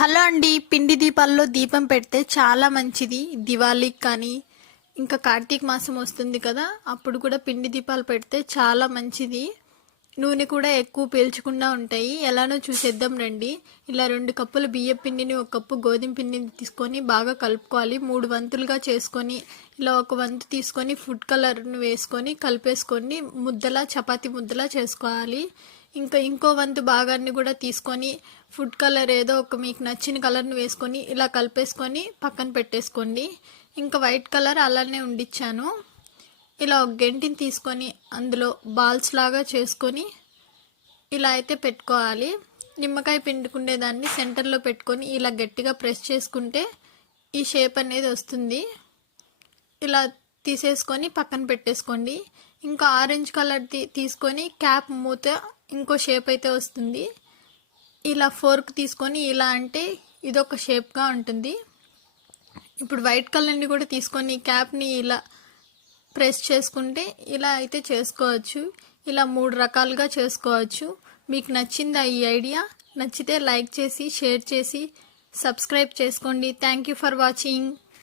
Hello అండి. పిండి దీపాల్లో దీపం పెడితే చాలా మంచిది. దివాళీకి కానీ ఇంకా కార్తీక మాసం వస్తుంది కదా, అప్పుడు కూడా పిండి దీపాలు పెడితే చాలా మంచిది. నూనె కూడా ఎక్కువ పీల్చకుండా ఉంటాయి. ఎలానో చూసేద్దాం రండి. ఇలా 2 కప్పుల బియ్యం పిండిని 1 కప్పు గోధుమ పిండిని తీసుకొని బాగా కలుపుకోవాలి. 3 వంతులుగా చేసుకొని ఇలా 1 వంతు తీసుకొని ఫుడ్ కలర్ను వేసుకొని కలిపేసుకొని ముద్దలా చపాతీ ముద్దలా చేసుకోవాలి. ఇంకా ఇంకో వంతు భాగాన్ని కూడా తీసుకొని ఫుడ్ కలర్ ఏదో ఒక మీకు నచ్చిన కలర్ని వేసుకొని ఇలా కలిపేసుకొని పక్కన పెట్టేసుకోండి. ఇంకా వైట్ కలర్ అలానే ఉండిచ్చాను. ఇలా ఒక గెంటిని తీసుకొని అందులో బాల్స్ లాగా చేసుకొని ఇలా అయితే పెట్టుకోవాలి. నిమ్మకాయ పిండుకునేదాన్ని సెంటర్లో పెట్టుకొని ఇలా గట్టిగా ప్రెస్ చేసుకుంటే ఈ షేప్ అనేది వస్తుంది. ఇలా తీసేసుకొని పక్కన పెట్టేసుకోండి. ఇంకా ఆరెంజ్ కలర్ తీసుకొని క్యాప్ మూత ఇంకో షేప్ అయితే వస్తుంది. ఇలా ఫోర్క్ తీసుకొని ఇలా అంటే ఇదొక షేప్గా ఉంటుంది. ఇప్పుడు వైట్ కలర్ని కూడా తీసుకొని క్యాప్ని ఇలా ప్రెస్ చేసుకుంటే ఇలా అయితే చేసుకోవచ్చు. ఇలా 3 రకాలుగా చేసుకోవచ్చు. మీకు నచ్చిందా ఈ ఐడియా? నచ్చితే లైక్ చేసి షేర్ చేసి సబ్స్క్రైబ్ చేసుకోండి. Thank you for watching.